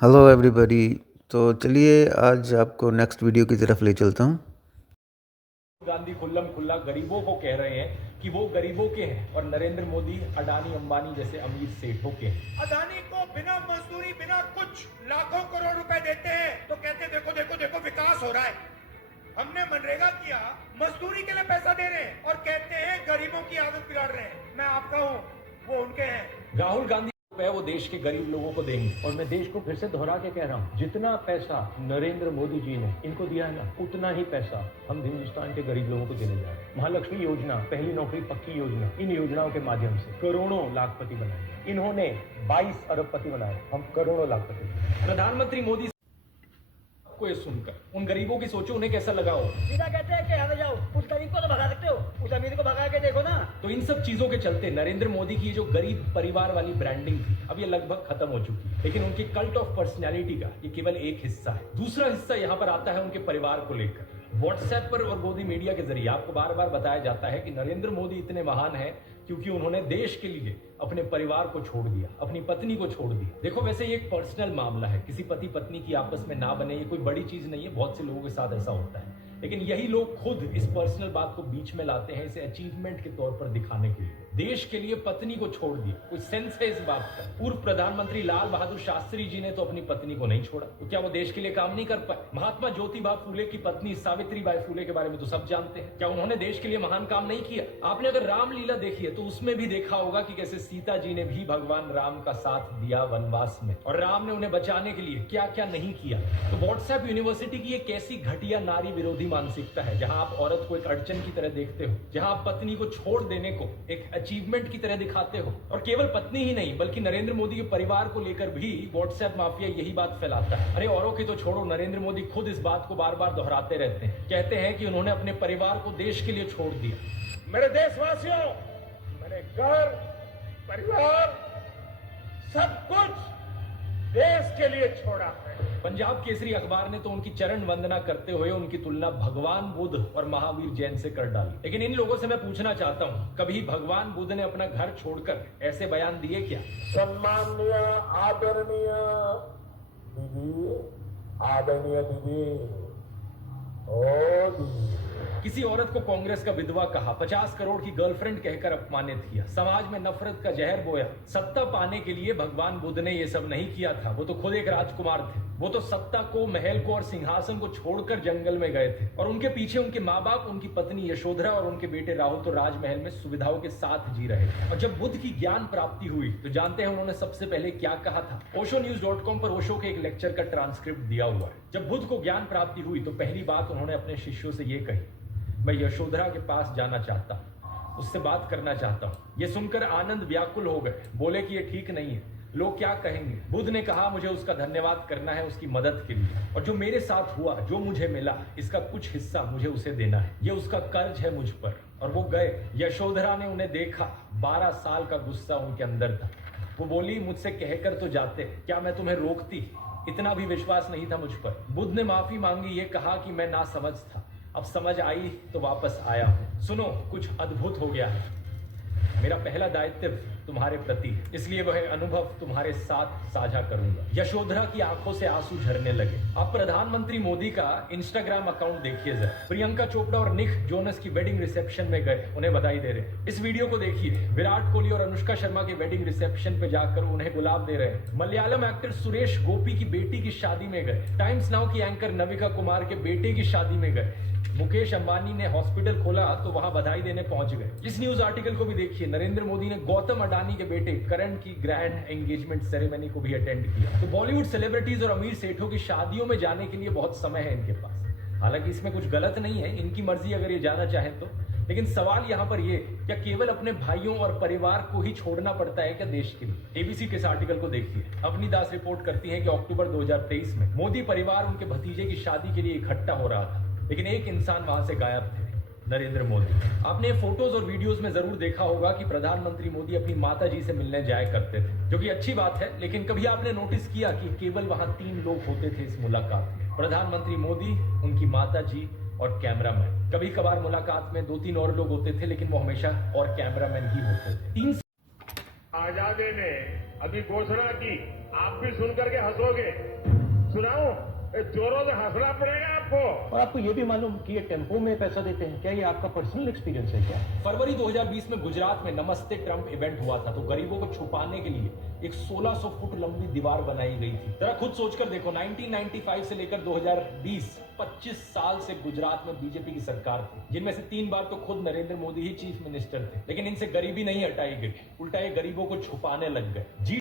Hello everybody. तो चलिए आज आपको नेक्स्ट वीडियो की तरफ ले चलता हूँ। गांधी खुल्लम खुल्ला गरीबों को कह रहे हैं कि वो गरीबों के हैं और नरेंद्र मोदी अडानी अंबानी जैसे अमीर सेठों के हैं। अडानी को बिना मजदूरी बिना कुछ लाखों करोड़ रुपए देते हैं तो कहते देखो देखो देखो विकास हो रहा है। हमने मनरेगा किया, मजदूरी के लिए पैसा दे रहे हैं और कहते हैं गरीबों की आदत बिगाड़ रहे हैं। मैं आपका हूं, वो उनके हैं। राहुल गांधी है वो देश के गरीब लोगों को देंगे। और मैं देश को फिर से दोहरा के कह रहा हूँ, जितना पैसा नरेंद्र मोदी जी ने इनको दिया है ना, उतना ही पैसा हम हिंदुस्तान के गरीब लोगों को देने जा रहे हैं। महालक्ष्मी योजना, पहली नौकरी पक्की योजना, इन योजनाओं के माध्यम से करोड़ों लाखपति बनाए। इन्होंने 22 अरबपति बनाए, हम करोड़ों लाखपति। प्रधानमंत्री मोदी को ये सुनकर उन गरीबों की सोचो, उन्हें कैसा लगा हो। सीधा कहते हैं कि यहाँ जाओ, उस गरीब को तो भगा सकते हो, उस अमीर को भगा के देखो ना। तो इन सब चीजों के चलते नरेंद्र मोदी की जो गरीब परिवार वाली ब्रांडिंग थी, अब ये लगभग खत्म हो चुकी है। लेकिन उनके कल्ट ऑफ पर्सनैलिटी का ये केवल एक हिस्सा है। दूसरा हिस्सा यहाँ पर आता है उनके परिवार को लेकर। व्हाट्सएप पर और मोदी मीडिया के जरिए आपको बार बार बताया जाता है कि नरेंद्र मोदी इतने महान हैं क्योंकि उन्होंने देश के लिए अपने परिवार को छोड़ दिया, अपनी पत्नी को छोड़ दिया। देखो, वैसे ये एक पर्सनल मामला है, किसी पति पत्नी की आपस में ना बने, ये कोई बड़ी चीज नहीं है, बहुत से लोगों के साथ ऐसा होता है। लेकिन यही लोग खुद इस पर्सनल बात को बीच में लाते हैं, इसे अचीवमेंट के तौर पर दिखाने के लिए। देश के लिए पत्नी को छोड़ दिया, कोई सेंस है इस बात का? पूर्व प्रधानमंत्री लाल बहादुर शास्त्री जी ने तो अपनी पत्नी को नहीं छोड़ा, तो क्या वो देश के लिए काम नहीं कर पाए? महात्मा ज्योतिबा फूले की पत्नी सावित्रीबाई फूले के बारे में तो सब जानते हैं, क्या उन्होंने देश के लिए महान काम नहीं किया? आपने अगर रामलीला देखी है तो उसमें भी देखा होगा कि कैसे सीता जी ने भी भगवान राम का साथ दिया वनवास में, और राम ने उन्हें बचाने के लिए क्या क्या नहीं किया। तो व्हाट्सएप यूनिवर्सिटी की एक ऐसी घटिया नारी विरोधी मानसिकता है, जहां आप औरत को एक अड़चन की तरह देखते हो, जहां आप पत्नी को छोड़ देने को एक अचीवमेंट की तरह दिखाते हो। और केवल पत्नी ही नहीं, बल्कि नरेंद्र मोदी के परिवार को लेकर भी व्हाट्सएप माफिया यही बात फैलाता है। अरे औरों की तो छोड़ो, नरेंद्र मोदी खुद इस बात को बार बार दोहराते रहते हैं, कहते हैं कि उन्होंने अपने परिवार को देश के लिए छोड़ दिया। मेरे देशवासियों, मैंने घर परिवार सब कुछ देश के लिए छोड़ा है। पंजाब केसरी अखबार ने तो उनकी चरण वंदना करते हुए उनकी तुलना भगवान बुद्ध और महावीर जैन से कर डाली। लेकिन इन लोगों से मैं पूछना चाहता हूं, कभी भगवान बुद्ध ने अपना घर छोड़कर ऐसे बयान दिए क्या? सम्माननीय आदरणीय दीदी, आदरणीय दीदी, ओ दीदी। किसी औरत को कांग्रेस का विधवा कहा, 50 करोड़ की गर्लफ्रेंड कहकर अपमानित किया, समाज में नफरत का जहर बोया। सत्ता पाने के लिए भगवान बुद्ध ने ये सब नहीं किया था, वो तो खुद एक राजकुमार थे। वो तो सत्ता को, महल को और सिंहासन को छोड़कर जंगल में गए थे, और उनके पीछे उनके माँ बाप, उनकी पत्नी यशोधरा और उनके बेटे राहुल तो राजमहल में सुविधाओं के साथ जी रहे थे। और जब बुद्ध की ज्ञान प्राप्ति हुई तो जानते हैं उन्होंने सबसे पहले क्या कहा था? oshonews.com पर ओशो के एक लेक्चर का ट्रांसक्रिप्ट दिया हुआ है। जब बुद्ध को ज्ञान प्राप्ति हुई तो पहली बात उन्होंने अपने शिष्यों से ये कही, मैं यशोधरा के पास जाना चाहता हूं, उससे बात करना चाहता हूं। ये सुनकर आनंद व्याकुल हो गए, बोले कि ये ठीक नहीं है, लोग क्या कहेंगे? बुद्ध ने कहा, मुझे उसका धन्यवाद करना है उसकी मदद के लिए, और जो मेरे साथ हुआ, जो मुझे मिला, इसका कुछ हिस्सा मुझे उसे देना है, ये उसका कर्ज है मुझ पर। और वो गए। यशोधरा ने उन्हें देखा, 12 साल का गुस्सा उनके अंदर था। वो बोली, मुझसे कहकर तो जाते, क्या मैं तुम्हें रोकती? इतना भी विश्वास नहीं था मुझ पर। बुद्ध ने माफी मांगी, ये कहा कि मैं नासमझ था, अब समझ आई तो वापस आया हूं। सुनो, कुछ अद्भुत हो गया है। मेरा पहला दायित्व तुम्हारे प्रति है, इसलिए वह अनुभव तुम्हारे साथ साझा करूंगा। यशोधरा की आंखों से आंसू झरने लगे। अब प्रधानमंत्री मोदी का इंस्टाग्राम अकाउंट देखिए जरा। प्रियंका चोपड़ा और निक जोनस की वेडिंग रिसेप्शन में गए, उन्हें बधाई दे रहे। इस वीडियो को देखिए, विराट कोहली और अनुष्का शर्मा के वेडिंग रिसेप्शन पे जाकर उन्हें गुलाब दे रहे। मलयालम एक्टर सुरेश गोपी की बेटी की शादी में गए। टाइम्स नाउ की एंकर नविका कुमार के बेटे की शादी में गए। मुकेश अंबानी ने हॉस्पिटल खोला तो वहां बधाई देने पहुंच गए। इस न्यूज आर्टिकल को भी देखिए, नरेंद्र मोदी ने गौतम अडानी के बेटे करण की ग्रैंड एंगेजमेंट सेरेमनी को भी अटेंड किया। तो बॉलीवुड सेलिब्रिटीज और अमीर सेठों की शादियों में जाने के लिए बहुत समय है इनके पास। हालांकि इसमें कुछ गलत नहीं है, इनकी मर्जी अगर ये जाना चाहें तो। लेकिन सवाल यहाँ पर ये, क्या केवल अपने भाइयों और परिवार को ही छोड़ना पड़ता है क्या देश के लिए? एबीसी के इस आर्टिकल को देखिए। अवनी दास रिपोर्ट करती है कि अक्टूबर 2023 में मोदी परिवार उनके भतीजे की शादी के लिए इकट्ठा हो रहा था, लेकिन एक इंसान वहां से गायब थे, नरेंद्र मोदी। आपने फोटोज और वीडियोस में जरूर देखा होगा कि प्रधानमंत्री मोदी अपनी माता जी से मिलने जाया करते थे, जो कि अच्छी बात है। लेकिन कभी आपने नोटिस किया कि केवल वहां 3 लोग होते थे इस मुलाकात में? प्रधानमंत्री मोदी, उनकी माता जी और कैमरामैन। कभी कभार मुलाकात में 2-3 और लोग होते थे, लेकिन वो हमेशा और कैमरामैन ही होते थे। 3 शहजादे ने अभी घोषणा की, आप भी सुन करके हंसोगे। सुनाओ, जोरों से हंसना पड़ेगा आपको। और आपको ये भी मालूम कि ये टेम्पो में पैसा देते हैं, क्या ये आपका पर्सनल एक्सपीरियंस है क्या? फरवरी 2020 में गुजरात में नमस्ते ट्रंप इवेंट हुआ था, तो गरीबों को छुपाने के लिए एक 1600 फुट लंबी दीवार बनाई गई थी। जरा खुद सोचकर देखो, 1995 से लेकर 2020 25 साल से गुजरात में बीजेपी की सरकार थी, जिनमें से 3 बार तो खुद नरेंद्र मोदी ही चीफ मिनिस्टर थे, लेकिन इनसे गरीबी नहीं हटाई गई, उल्टा ये गरीबों को छुपाने लग गए।